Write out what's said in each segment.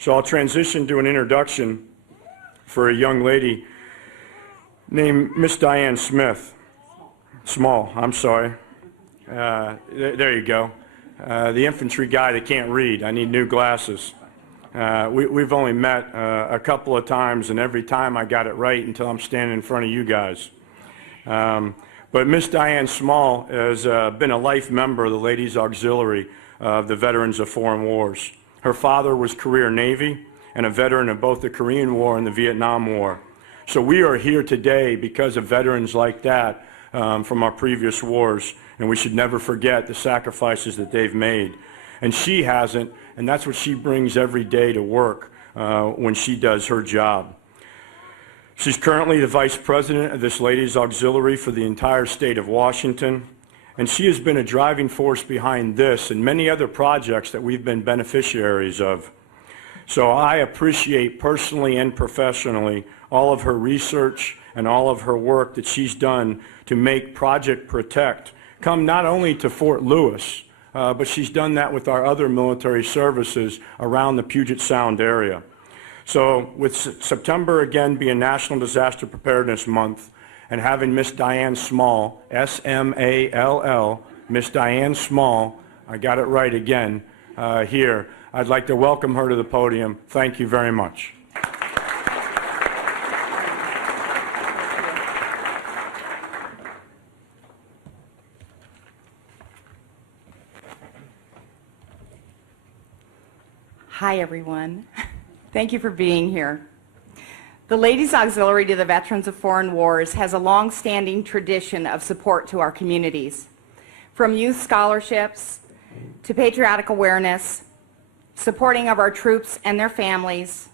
So I'll transition to an introduction for a young lady named Miss Diane Small, I'm sorry. There you go. The infantry guy that can't read. I need new glasses. We've only met a couple of times, and every time I got it right until I'm standing in front of you guys. But Miss Diane Small has been a life member of the Ladies Auxiliary of the Veterans of Foreign Wars. Her father was career Navy and a veteran of both the Korean War and the Vietnam War. So we are here today because of veterans like that from our previous wars, and we should never forget the sacrifices that they've made. And she hasn't, and that's what she brings every day to work when she does her job. She's currently the Vice President of this Ladies Auxiliary for the entire state of Washington, and she has been a driving force behind this and many other projects that we've been beneficiaries of. So I appreciate personally and professionally all of her research and all of her work that she's done to make Project Protect come not only to Fort Lewis, but she's done that with our other military services around the Puget Sound area. So with September again being National Disaster Preparedness Month and having Miss Diane Small, S-M-A-L-L, Miss Diane Small, I got it right again, here, I'd like to welcome her to the podium. Thank you very much. Hi, everyone. Thank you for being here. The Ladies Auxiliary to the Veterans of Foreign Wars has a long-standing tradition of support to our communities. From youth scholarships to patriotic awareness, supporting of our troops and their families,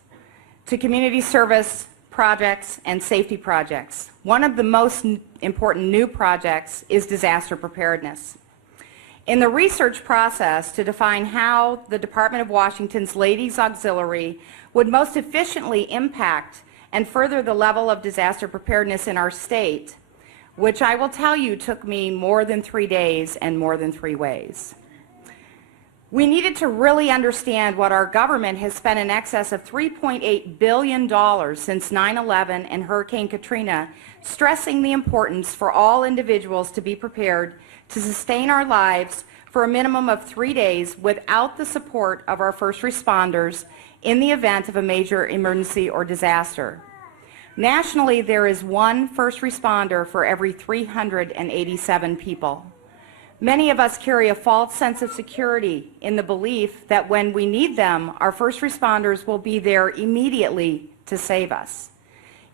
to community service projects and safety projects. One of the most important new projects is disaster preparedness. In the research process to define how the Department of Washington's Ladies Auxiliary would most efficiently impact and further the level of disaster preparedness in our state, which I will tell you took me more than 3 days and more than 3 ways. We needed to really understand what our government has spent in excess of $3.8 billion since 9/11 and Hurricane Katrina, stressing the importance for all individuals to be prepared to sustain our lives for a minimum of 3 days without the support of our first responders in the event of a major emergency or disaster. Nationally, there is one first responder for every 387 people. Many of us carry a false sense of security in the belief that when we need them, our first responders will be there immediately to save us.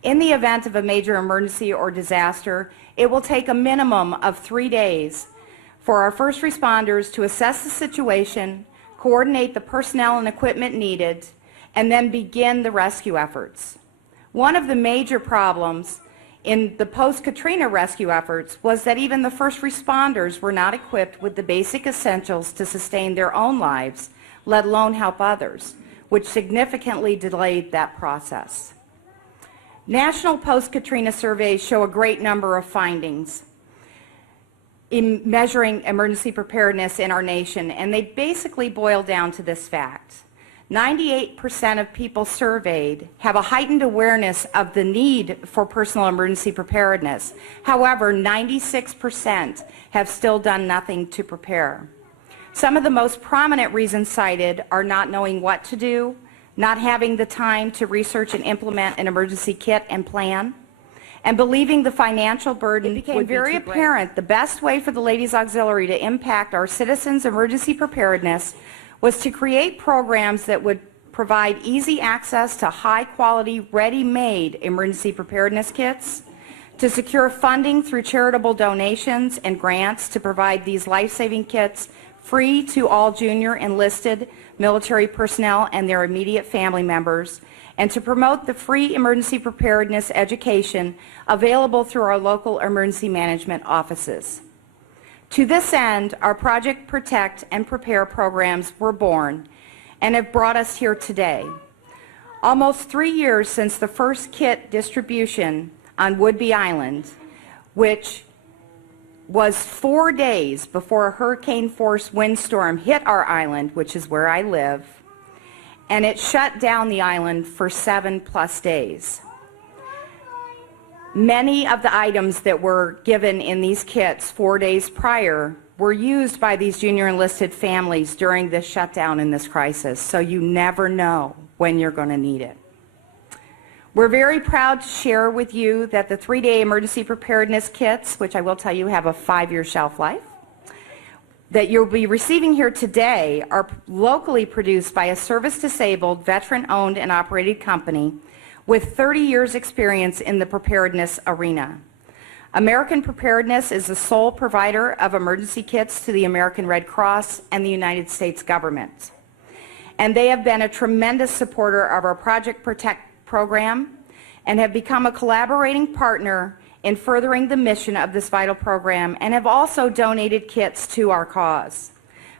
In the event of a major emergency or disaster, it will take a minimum of 3 days for our first responders to assess the situation, coordinate the personnel and equipment needed, and then begin the rescue efforts. One of the major problems in the post-Katrina rescue efforts was that even the first responders were not equipped with the basic essentials to sustain their own lives, let alone help others, which significantly delayed that process. National post-Katrina surveys show a great number of findings in measuring emergency preparedness in our nation, and they basically boil down to this fact. 98% of people surveyed have a heightened awareness of the need for personal emergency preparedness. However, 96% have still done nothing to prepare. Some of the most prominent reasons cited are not knowing what to do, not having the time to research and implement an emergency kit and plan, and believing the financial burden. It became very apparent the best way for the Ladies Auxiliary to impact our citizens' emergency preparedness was to create programs that would provide easy access to high-quality, ready-made emergency preparedness kits, to secure funding through charitable donations and grants to provide these life-saving kits free to all junior enlisted military personnel and their immediate family members, and to promote the free emergency preparedness education available through our local emergency management offices. To this end, our Project Protect and Prepare programs were born and have brought us here today. Almost 3 years since the first kit distribution on Whidbey Island, which was 4 days before a hurricane-force windstorm hit our island, which is where I live, and it shut down the island for 7+ days. Many of the items that were given in these kits 4 days prior were used by these junior enlisted families during this shutdown in this crisis, so you never know when you're going to need it. We're very proud to share with you that the 3-day emergency preparedness kits, which I will tell you have a 5-year shelf life, that you'll be receiving here today are locally produced by a service-disabled, veteran-owned and operated company with 30 years experience in the preparedness arena. American Preparedness is the sole provider of emergency kits to the American Red Cross and the United States government. And they have been a tremendous supporter of our Project Protect program and have become a collaborating partner in furthering the mission of this vital program, and have also donated kits to our cause.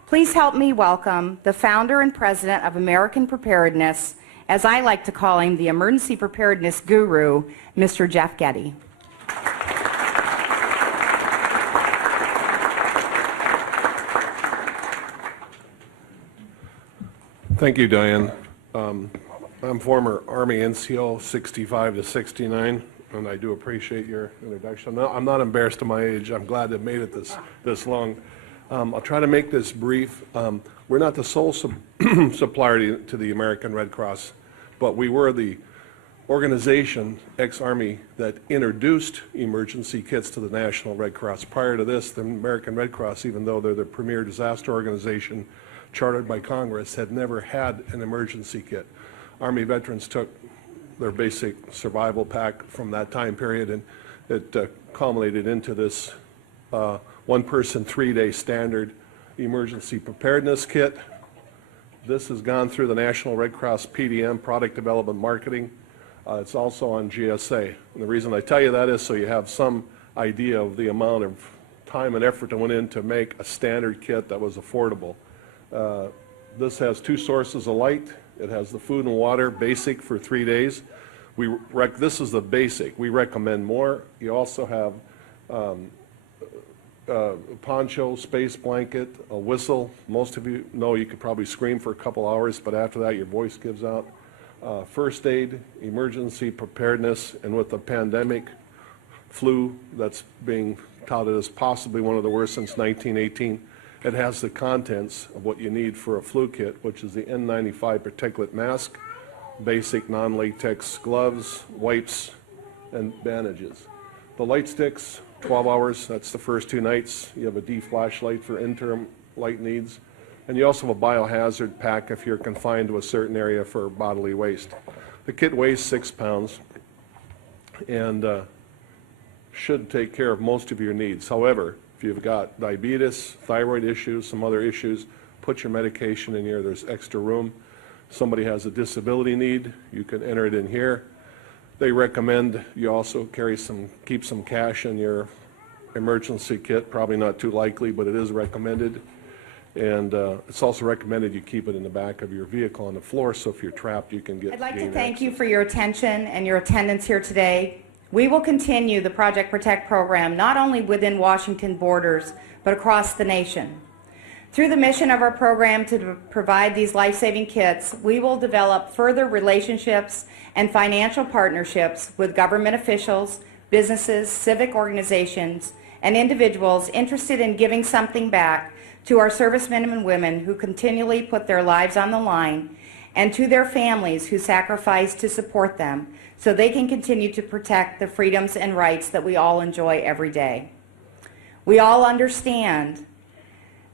Please help me welcome the founder and president of American Preparedness, as I like to call him, the emergency preparedness guru, Mr. Jeff Getty. Thank you, Diane. I'm former Army NCO 65 to 69, and I do appreciate your introduction. I'm not embarrassed of my age. I'm glad to have made it this long. I'll try to make this brief. We're not the sole supplier to the American Red Cross, but we were the organization, ex-Army, that introduced emergency kits to the National Red Cross. Prior to this, the American Red Cross, even though they're the premier disaster organization chartered by Congress, had never had an emergency kit. Army veterans took their basic survival pack from that time period, and it culminated into this one-person, 3-day standard emergency preparedness kit. This has gone through the National Red Cross PDM, Product Development Marketing. It's also on GSA. And the reason I tell you that is so you have some idea of the amount of time and effort that went in to make a standard kit that was affordable. This has 2 sources of light. It has the food and water, basic for 3 days. This is the basic. We recommend more. You also have a poncho, space blanket, a whistle. Most of you know you could probably scream for a couple hours, but after that your voice gives out. First aid, emergency preparedness, and with the pandemic, flu that's being touted as possibly one of the worst since 1918, it has the contents of what you need for a flu kit, which is the N95 particulate mask, basic non-latex gloves, wipes, and bandages. The light sticks, 12 hours, that's the first 2 nights. You have a D flashlight for interim light needs. And you also have a biohazard pack if you're confined to a certain area for bodily waste. The kit weighs 6 pounds and should take care of most of your needs. However, if you've got diabetes, thyroid issues, some other issues, put your medication in here. There's extra room. Somebody has a disability need, you can enter it in here. They recommend you also keep some cash in your emergency kit. Probably not too likely, but it is recommended. And it's also recommended you keep it in the back of your vehicle on the floor, so if you're trapped, you can I'd like to gain thank you access. for your attention and your attendance here today. We will continue the Project Protect program not only within Washington borders, but across the nation. Through the mission of our program to provide these life-saving kits, we will develop further relationships and financial partnerships with government officials, businesses, civic organizations, and individuals interested in giving something back to our servicemen and women who continually put their lives on the line, and to their families who sacrifice to support them so they can continue to protect the freedoms and rights that we all enjoy every day. We all understand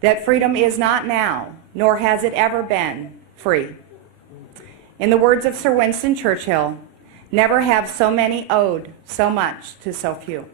that freedom is not now, nor has it ever been, free. In the words of Sir Winston Churchill, never have so many owed so much to so few.